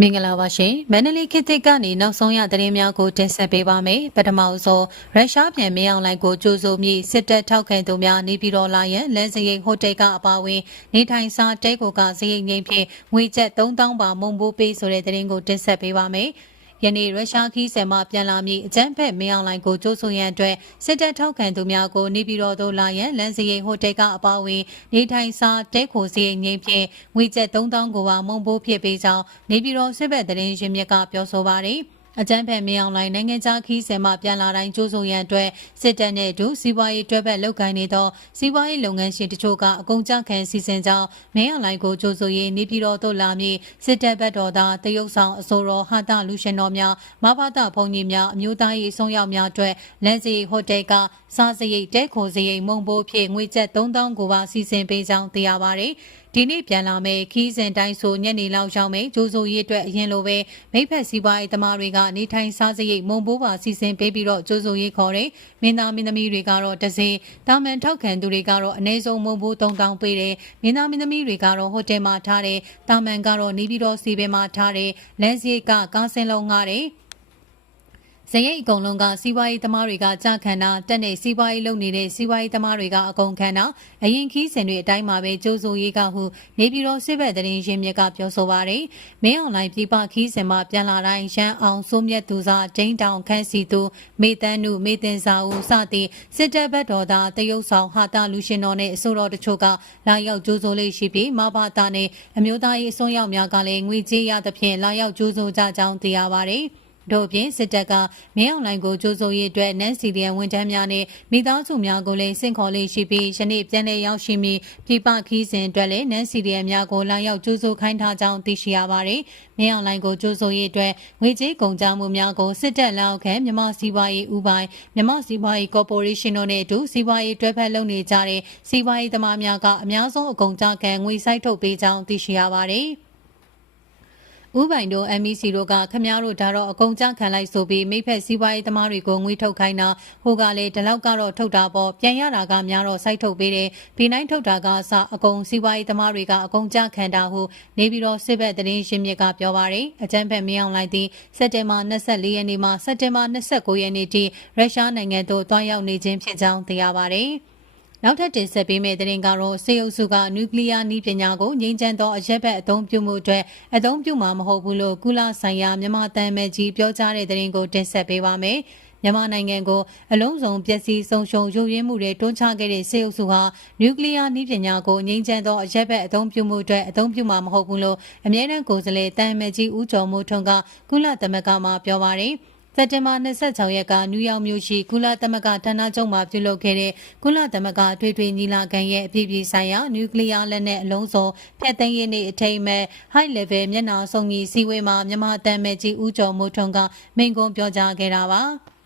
မင်္ဂလာပါရှင်မန္တလေးခေတ်သစ်ကနေနောက်ဆုံးရသတင်းများကိုတင်ဆက်ပေးပါမယ်ပထမဆုံးရုရှားပြန်မင်းအောင်လှိုင်ကိုကြိုးဆိုမြည်စစ်တပ်ထောက်ခံသူများနေပြည်တော်လာရန်လမ်းစရိတ်ဟိုတယ်ကအပါအဝင်နေထိုင်စားတဲကိုကစရိတ်ငိမ့်ဖြင့်ငွေကျပ်3000ပါမုံဘိုးပေးဆိုတဲ့သတင်းကိုတင်ဆက်ပေးပါမယ် ယနေ့ရုရှားခီးဆယ်မှပြန်လာမည့်အကြမ်းဖက်မင်းအောင်လှိုင်ကိုကြိုးဆိုရန်အတွက်စစ်တပ်ထောက်ခံသူများကိုနေပြည်တော်သို့လာရန်လမ်းစရိတ်ဟိုတယ်ကအပါအဝင်နေထိုင်စားတဲခိုစရိတ်ငိမ့်ဖြင့်ငွေကျပ်3000ကိုပါမုံဘိုးဖြစ်ပေးကြောင်းနေပြည်တော်စစ်ဘက်သတင်းရင်းမြစ်ကပြောဆိုပါရယ် အကြမ်းဖက်မင်းအောင်လှိုင်နိုင်ငံခြားခီးဆယ်မှပြန်လာတိုင်းကြိုးဆိုရန်အတွက်စစ်တပ်နဲ့အတူစီးပွားရေးတွဲဘက်လုပ်ကိုင်နေသောစီးပွားရေးလုပ်ငန်းရှင်တချို့ကအကုန်ကြခံစီစဉ်ကြောင်းမင်းအောင်လှိုင်ကိုကြိုးဆိုရေးနေပြည်တော်သို့လာမည့်စစ်တပ်ဘက်တော်သားတရုတ်ဆောင်အစိုးရဟာတာလူရှင်တော်များမဘာတာဘုံကြီးများအမျိုးသားရေးဆုံးရောက်များအတွက်လမ်းစီဟိုတယ်ကစားစရိတ်တဲခိုစရိတ်မုံဘိုးဖြင့်ငွေကျပ်3000ကိုပါစီစဉ်ပေးကြောင်းသိရပါဗျ။ဒီနေ့ပြန်လာမယ့်ခီးစဉ်တိုင်းဆိုညနေလောက်ရောက်မယ်ဂျိုးဆိုရေးအတွက်အရင်လိုပဲမိဖက်စီးပွားရေးသမားတွေကနေထိုင်စားစရိတ်မုံဘိုးပါစီစဉ်ပေးပြီးတော့ဂျိုးဆိုရေးခေါ်တယ်မင်းသားမင်းသမီးတွေကတော့တစေတာမန်ထောက်ခံသူတွေကတော့အနည်းဆုံးမုံဘိုး3000ပေးတယ်မင်းသားမင်းသမီးတွေကတော့ဟိုတယ်မှာထားတယ်တာမန်ကတော့နေပြီးတော့စီပင်မှာထားတယ်လမ်းစရိတ်ကကားစင်းလုံးငားတယ် ဇရိတ်အကုန်လုံးကစီးပွားရေးသမားတွေကကြာခံတာတက်နေစီးပွားရေးလုပ်နေတဲ့စီးပွားရေးသမားတွေကအကုန်ခံတာအရင်ခီးစင်တွေအတိုင်းမှာပဲကြိုးဆိုရေးကဟုနေပြည်တော်စစ်ဘက်သတင်းရင်းမြစ်ကပြောဆိုပါရယ်မင်းအွန်လိုင်းပြပခီးစင်မှာပြန်လာတိုင်းရန်အောင်စိုးမြတ်သူစာဒိန်းတောင်ခန့်စီသူမေတန်းနုမေတင်စာဦးစသည်စစ်တပ်ဘက်တော်သားတရုတ်ဆောင်ဟာတာလူရှင်တော်နဲ့အစိုးရတချို့ကလာရောက်ကြိုးဆိုလေးရှိပြီးမဘာတာနဲ့အမျိုးသားရေးအစွန်းရောက်များကလည်းငွေကြေးရသဖြင့်လာရောက်ကြိုးဆိုကြကြောင်းသိရပါရယ် တို့ပြင်စစ်တပ်ကမင်းအောင်လှိုင်ကိုကြိုးစိုးရေးအတွက်နန်စီလီယန်ဝန်ထမ်းများနဲ့မိသားစုများကိုလည်းစင့်ခေါ်လေးရှိပြီးယနေ့ပြန်လည်ရောက်ရှိပြီးပြပခီးစဉ်အတွက်လည်းနန်စီလီယန်များကိုလာရောက်ကြိုးစိုးခိုင်းထားကြောင်းသိရှိရပါတယ်။မင်းအောင်လှိုင်ကိုကြိုးစိုးရေးအတွက်ငွေကြေးကုန်ကြမှုများကိုစစ်တပ်လက်အောက်ခံမြန်မာစီးပွားရေးဥပိုင်မြန်မာစီးပွားရေးကော်ပိုရေးရှင်းတို့နဲ့အတူစီးပွားရေးတွဲဖက်လုပ်နေကြတဲ့စီးပွားရေးသမားများကအများဆုံးအကုန်ကြခံငွေစိုက်ထုတ်ပေးကြောင်းသိရှိရပါတယ်။ ဥပိုင်တို့ MEC တို့ကခမားတို့ဒါတော့အကုန်ကြခံလိုက်ဆိုပြီးမိဖက်စီးပွားရေးသမားတွေကိုငွေထုတ်ခိုင်းတာဟိုကလည်းဒီလောက်ကတော့ထုတ်တာပေါ့ပြန်ရတာကများတော့စိုက်ထုတ်ပေးတယ်ဘီနိုင်ထုတ်တာကအစအကုန်စီးပွားရေးသမားတွေကအကုန်ကြခံတာဟုနေပြီးတော့စစ်ဘက်သတင်းရှင်းမြစ်ကပြောပါရယ်အကြမ်းဖက်မင်းအောင်လိုက်သည့်စက်တင်ဘာ24ရက်နေ့မှစက်တင်ဘာ29ရက်နေ့ထိရုရှားနိုင်ငံသို့တွားရောက်နေခြင်းဖြစ်ကြောင်းသိရပါရယ် နောက်ထပ်တင်ဆက်ပေးမယ့်သတင်းကတော့စေအုပ်စုကနျူကလ িয়ার နည်းပညာကိုငြိမ်းချမ်းသောအရက်ဘက်အသုံးပြုမှုအတွက်အသုံးပြုမှာမဟုတ်ဘူးလို့ကုလဆိုင်ရာမြန်မာတန်မဲကြီးပြောကြားတဲ့သတင်းကိုတင်ဆက်ပေးပါမယ်။မြန်မာနိုင်ငံကိုအလုံးစုံပျက်စီးဆုံးရှုံးရုပ်ရင်းမှုတွေတွန်းချခဲ့တဲ့စေအုပ်စုဟာနျူကလ িয়ার နည်းပညာကိုငြိမ်းချမ်းသောအရက်ဘက်အသုံးပြုမှုအတွက်အသုံးပြုမှာမဟုတ်ဘူးလို့အမြဲတမ်းကိုယ်စားလှယ်တန်မဲကြီးဦးကျော်မိုးထွန်းကကုလသမဂ္ဂမှပြောပါရယ်။ စက်တင်ဘာ26ရက်ကနယူးယောက်မြို့ရှိကုလသမဂ္ဂဌာနချုပ်မှာပြုလုပ်ခဲ့တဲ့ကုလသမဂ္ဂထွေထွေညီလာခံရဲ့အပြည့်ပြည့်ဆိုင်ရာနျူကလ িয়ার လက်နက်အလုံးစုံဖျက်သိမ်းရေးနေ့အထိမ်းအမှတ် high level မျက်နှာစုံကြီးစည်းဝေးမှာမြန်မာတန်မဲ့ကြီးဦးကျော်မိုးထွန်းကမိန့်ခွန်းပြောကြားခဲ့တာပါ။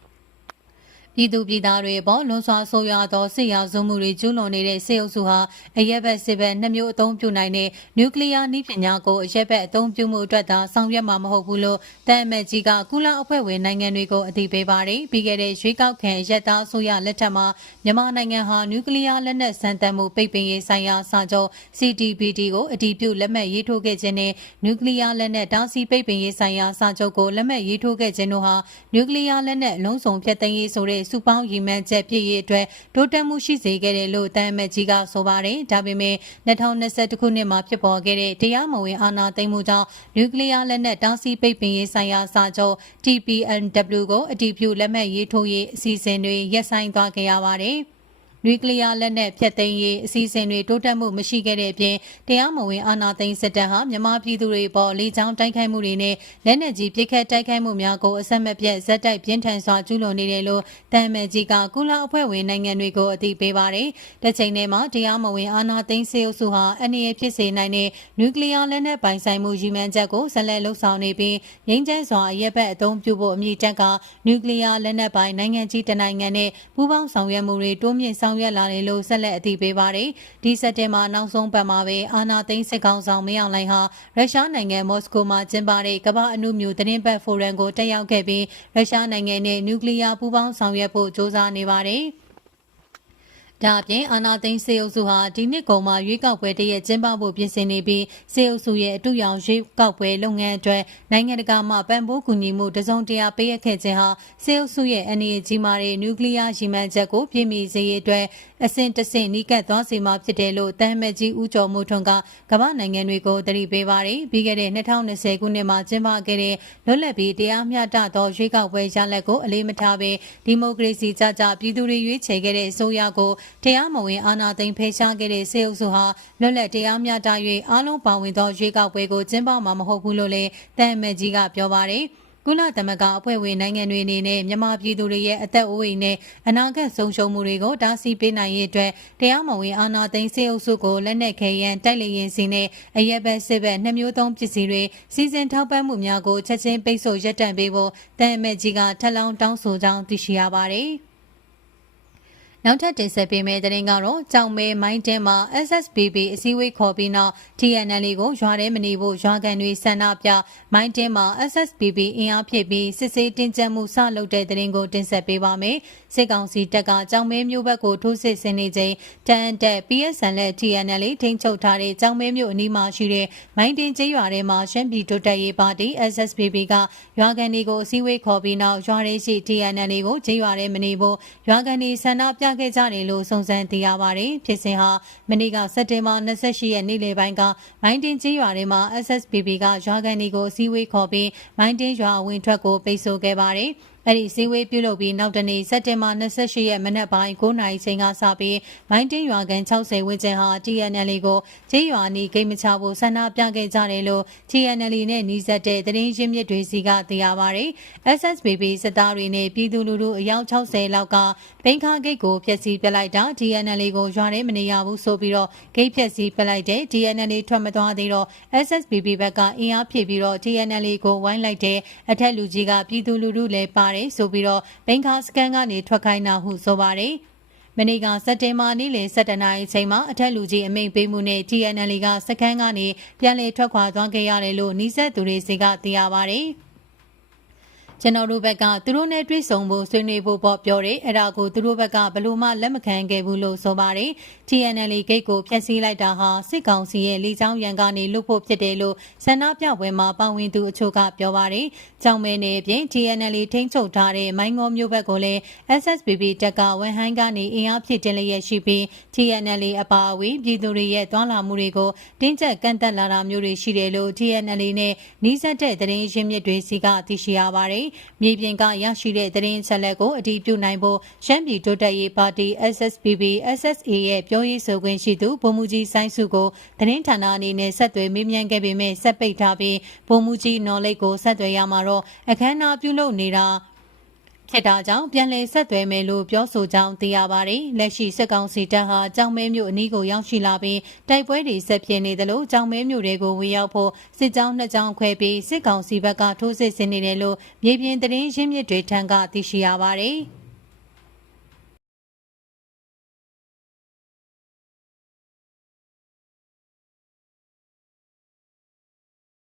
ပြည်သူပြည်သားတွေပေါ်လွန်စွာဆိုးရွားသောစစ်ရာဇဝမှုတွေကျူးလွန်နေတဲ့စစ်အုပ်စုဟာအရက်ဘက်စစ်ဘက်နှမျိုးအသုံးပြုနိုင်တဲ့နျူကလ িয়ার နည်းပညာကိုအရက်ဘက်အသုံးပြုမှုအတွက်သာဆောင်ရွက်မှာမဟုတ်ဘူးလို့တန်အမတ်ကြီးကကုလအဖွဲ့ဝင်နိုင်ငံတွေကိုအသိပေးပါတယ်ပြီးခဲ့တဲ့ရွေးကောက်ခံရက်သားအစိုးရလက်ထက်မှာမြန်မာနိုင်ငံဟာနျူကလ িয়ার လက်နက်စမ်းသပ်မှုပိတ်ပင်ရေးဆိုင်ရာစာချုပ် CTBT ကိုအတည်ပြုလက်မှတ်ရေးထိုးခဲ့ခြင်းနဲ့နျူကလ িয়ার လက်နက်တားဆီးပိတ်ပင်ရေးဆိုင်ရာစာချုပ်ကိုလက်မှတ်ရေးထိုးခဲ့ခြင်းတို့ဟာနျူကလ িয়ার လက်နက်အလုံးစုံဖျက်သိမ်းရေးဆိုတဲ့ စုပေါင်းရည်မှန်းချက်ပြည့်ရေးအတွက်တိုးတက်မှုရှိစေခဲ့တယ်လို့တန်အမတ်ကြီးကဆိုပါတယ်။ဒါပေမဲ့2021ခုနှစ်မှာဖြစ်ပေါ်ခဲ့တဲ့တရားမဝင်အာဏာသိမ်းမှုကြောင့်နျူကလ িয়ার လက်နက်တားဆီးပိတ်ပင်ရေးဆိုင်ရာစာချုပ် TPNW ကိုအတည်ပြုလက်မှတ်ရေးထိုးရေးအစီအစဉ်တွေရပ်ဆိုင်းသွားခဲ့ရပါတယ်။ နျူကလ িয়ার လက်နက်ဖျက်သိမ်းရေးအစီအစဉ်တွေတိုးတက်မှုမရှိခဲ့တဲ့အပြင်တရားမဝင်အာဏာသိမ်းစစ်တပ်ဟာမြန်မာပြည်သူတွေပေါ်လေကြောင်းတိုက်ခိုက်မှုတွေနဲ့လက်နက်ကြီးပစ်ခတ်တိုက်ခိုက်မှုများကိုအဆက်မပြတ်ဇက်တိုက်ပြင်းထန်စွာကျူးလွန်နေတယ်လို့တမ်မဲကြီးကကုလအဖွဲ့ဝင်နိုင်ငံတွေကိုအသိပေးပါတယ်။တစ်ချိန်တည်းမှာတရားမဝင်အာဏာသိမ်းစေအုပ်စုဟာအနေအဖြစ်စေနိုင်တဲ့နျူကလ িয়ার လက်နက်ပိုင်ဆိုင်မှုရည်မှန်းချက်ကိုဆက်လက်လှုပ်ဆောင်နေပြီးငြိမ်းချမ်းစွာအရက်ဘက်အသုံးပြုဖို့အမည်တက်ကနျူကလ িয়ার လက်နက်ပိုင်နိုင်ငံကြီးတနိုင်ငံနဲ့ပူးပေါင်းဆောင်ရွက်မှုတွေတိုးမြင့်ဆောင် ရွက်လာတယ်လို့ဆက်လက်အသိပေးပါတယ်။ဒီစက်တင်ဘာနောက်ဆုံးပတ်မှာပဲအာနာသိန်းစစ်ကောင်ဆောင်မင်းအောင်လှိုင်ဟာရုရှားနိုင်ငံမော်စကိုမှာကျင်းပတဲ့ကမ္ဘာအနုမြူသတင်းပတ်ဖိုရမ်ကိုတက်ရောက်ခဲ့ပြီးရုရှားနိုင်ငံနဲ့နျူကလ িয়ার ပူးပေါင်းဆောင်ရွက်ဖို့ကြိုးစားနေပါတယ်။ ဒါအပြင်အာနာသိန်းစေအုပ်စုဟာဒီနှစ်ကုန်မှာရွေးကောက်ပွဲတရက်ကျင်းပဖို့ပြင်ဆင်နေပြီးစေအုပ်စုရဲ့အတူရောင်ရွေးကောက်ပွဲလုပ်ငန်းအတွက်နိုင်ငံတကာမှပံ့ပိုးကူညီမှုတစုံတရာပေးအပ်ခဲ့ခြင်းဟာစေအုပ်စုရဲ့အနေအကြီးမားတဲ့နျူကလ িয়ার ရည်မှန်းချက်ကိုပြည့်မီစေရေးအတွက်အဆင့်တဆင့်နီးကပ်သွားစေမှာဖြစ်တယ်လို့တမ်းမဲ့ကြီးဦးကျော်မိုးထွန်းကကမ္ဘာနိုင်ငံတွေကိုတတိပေးပါတယ်ပြီးခဲ့တဲ့2020ခုနှစ်မှာကျင်းပခဲ့တဲ့လွတ်လပ်ပြီးတရားမျှတသောရွေးကောက်ပွဲရလဒ်ကိုအလေးမထားဘဲဒီမိုကရေစီကြကြပြည်သူတွေရွေးချယ်ခဲ့တဲ့အစိုးရကိုတရားမဝင်အာဏာသိမ်းဖယ်ရှားခဲ့တဲ့စေအုပ်စုဟာလွတ်လပ်တရားမျှတ၍အားလုံးပါဝင်သောရွေးကောက်ပွဲကိုကျင်းပမှာမဟုတ်ဘူးလို့လည်းတမ်းမဲ့ကြီးကပြောပါတယ်ကုလသမဂ္ဂအဖွဲ့ဝင်နိုင်ငံတွေအနေနဲ့မြန်မာပြည်သူတွေရဲ့အသက်အိုးအိမ်နဲ့အနာဂတ်ဆုံးရှုံးမှုတွေကိုတားဆီးပေးနိုင်ရေးအတွက်တရားမဝင်အာဏာသိမ်းစေအုပ်စုကိုလက်နက်ခဲယမ်းတိုက်လေရင်စီနဲ့အရက်ဘက်စစ်ဘက်နှမျိုးသုံးပစ္စည်းတွေစီစဉ်ထောက်ပံ့မှုများကိုချက်ချင်းပိတ်ဆို့ရပ်တန့်ပေးဖို့တန်အမတ်ကြီးကထပ်လောင်းတောင်းဆိုကြောင်းသိရှိရပါတယ်။ နောက်ထပ်တင်ဆက်ပေးမယ့်သတင်းကတော့ကြောင်မဲမိုင်းတဲမှာ SSBB အစည်းအဝေးခေါ်ပြီးနောက် TNL ကိုရွာထဲမနေဖို့ရွာကန်တွေဆန္ဒပြမိုင်းတဲမှာ SSBB အင်အားဖြည့်ပြီးစစ်ဆေးတင်ကြပ်မှုစလုပ်တဲ့သတင်းကိုတင်ဆက်ပေးပါမယ်။စစ်ကောင်စီတပ်ကကြောင်မဲမျိုးဘက်ကိုထိုးစစ်ဆင်နေချိန်တန်တက် PSN နဲ့ TNL ထိန်းချုပ်ထားတဲ့ကြောင်မဲမျိုးအနီးမှာရှိတဲ့မိုင်းတင်ကျေးရွာထဲမှာရှမ်းပြည်တိုးတက်ရေးပါတီ SSBB ကရွာကန်တွေကိုအစည်းအဝေးခေါ်ပြီးနောက်ရွာထဲရှိ TNL ကိုကျေးရွာထဲမနေဖို့ရွာကန်တွေဆန္ဒပြခဲ့ကြတယ်လို့စုံစမ်းသိရပါတယ်။ဖြစ်စဉ်ဟာမနေ့ကစက်တင်ဘာ28ရက်နေ့လယ်ပိုင်းကမိုင်းတင်ကြီးရွာထဲမှာ SSBB ကရွာကန်တွေကိုအစည်းအဝေးခေါ်ပြီးမိုင်းတင်ရွာအဝင်ထွက်ကိုပိတ်ဆို့ခဲ့ပါတယ်။ အဲ့ဒီစည်းဝေးပြုလုပ်ပြီးနောက်တနေ့စက်တင်ဘာ28ရက်မနက်ပိုင်း9နာရီချိန်ကစပြီးမိုင်းတင်းရွာကန်60ဝန်းကျင်ဟာ TNL ကိုကျေးရွာနီးဂိမ်းမချဖို့ဆန္ဒပြခဲ့ကြတယ်လို့ TNL နဲ့နှီးစပ်တဲ့သတင်းရင်းမြစ်တွေစီကသိရပါတယ်။ SSBB စစ်သားတွေနဲ့ပြည်သူလူထုအယောက်60လောက်ကဘင်္ခါဂိတ်ကိုဖျက်ဆီးပစ်လိုက်တာ TNL ကိုရွာထဲမနေရဘူးဆိုပြီးတော့ဂိတ်ဖျက်ဆီးပစ်လိုက်တဲ့ TNL ထွက်မသွားသေးတော့ SSBB ဘက်ကအင်အားဖြည့်ပြီးတော့ TNL ကိုဝိုင်းလိုက်တဲ့အထက်လူကြီးကပြည်သူလူထုလည်းပါတယ်ဆိုပြီးတော့ဘင်္ဂါစကန်ကနေထွက်ခိုင်းတာဟုဆိုပါတယ်မနေ့ကစက်တင်ဘာနေ့လယ်7နာရီချိန်မှာအထက်လူကြီးအမိန့်ပေးမှုနဲ့ TNL ကစခန်းကနေပြန်လည်ထွက်ခွာသွားခဲ့ရတယ်လို့နှီးဆက်သူတွေစီကသိရပါတယ်။ ကျွန်တော်တို့ဘက်ကသူတို့နဲ့တွေ့ဆုံဖို့ဆွေးနွေးဖို့ပေါ့ပြောတယ်အဲ့ဒါကိုသူတို့ဘက်ကဘလို့မှလက်မခံခဲ့ဘူးလို့ဆိုပါတယ် TNL ဂိတ်ကိုဖျက်ဆီးလိုက်တာဟာစစ်ကောင်စီရဲ့လေကြောင်းရန်ကနေလွတ်ဖို့ဖြစ်တယ်လို့ဆန္ဒပြပွဲမှာပါဝင်သူအချို့ကပြောပါတယ်ကြောင်မဲနေအပြင် TNL ထိန်းချုပ်ထားတဲ့မိုင်းငေါမျိုးဘက်ကိုလည်း SSBB တက်ကဝန်ဟိုင်းကနေအင်အားဖြည့်တင်လျက်ရှိပြီး TNL အပါအဝင်ပြည်သူတွေရဲ့တွာလာမှုတွေကိုတင်းကျပ်ကန့်သက်လာတာမျိုးတွေရှိတယ်လို့ TNL နဲ့နှီးစပ်တဲ့သတင်းရင်းမြစ်တွေစီကသိရှိရပါတယ်။မြေပြင်ကရရှိတဲ့သတင်းချက်လက်ကိုအတည်ပြုနိုင်ဖို့ရှမ်းပြည်တိုးတက်ရေးပါတီ SSPB SSA ရဲ့ပြောရေးဆိုခွင့်ရှိသူဗိုလ်မှူးကြီးစိုင်းစုကိုသတင်းဌာနအနေနဲ့ဆက်သွယ်မေးမြန်းခဲ့ပေမဲ့ဆက်ပိတ်ထားပြီးဗိုလ်မှူးကြီးနော်လိတ်ကိုဆက်သွယ်ရမှာတော့အခမ်းအနားပြုလုပ်နေတာ ဖြစ်တာကြောင့်ပြန်လည်ဆက်သွယ်မယ်လို့ပြောဆိုကြောင်းသိရပါတယ်။လက်ရှိစစ်ကောင်စီတပ်ဟာကြောင်မဲမြို့အနီးကိုရောက်ရှိလာပြီးတိုက်ပွဲတွေဆက်ဖြစ်နေတယ်လို့ကြောင်မဲမြို့တွေကိုဝင်ရောက်ဖို့စစ်ကြောင်းနှစ်ကြောင်းခွဲပြီးစစ်ကောင်စီဘက်ကထိုးစစ်ဆင်နေတယ်လို့မြေပြင်သတင်းရင်းမြစ်တွေထံကသိရှိရပါတယ်။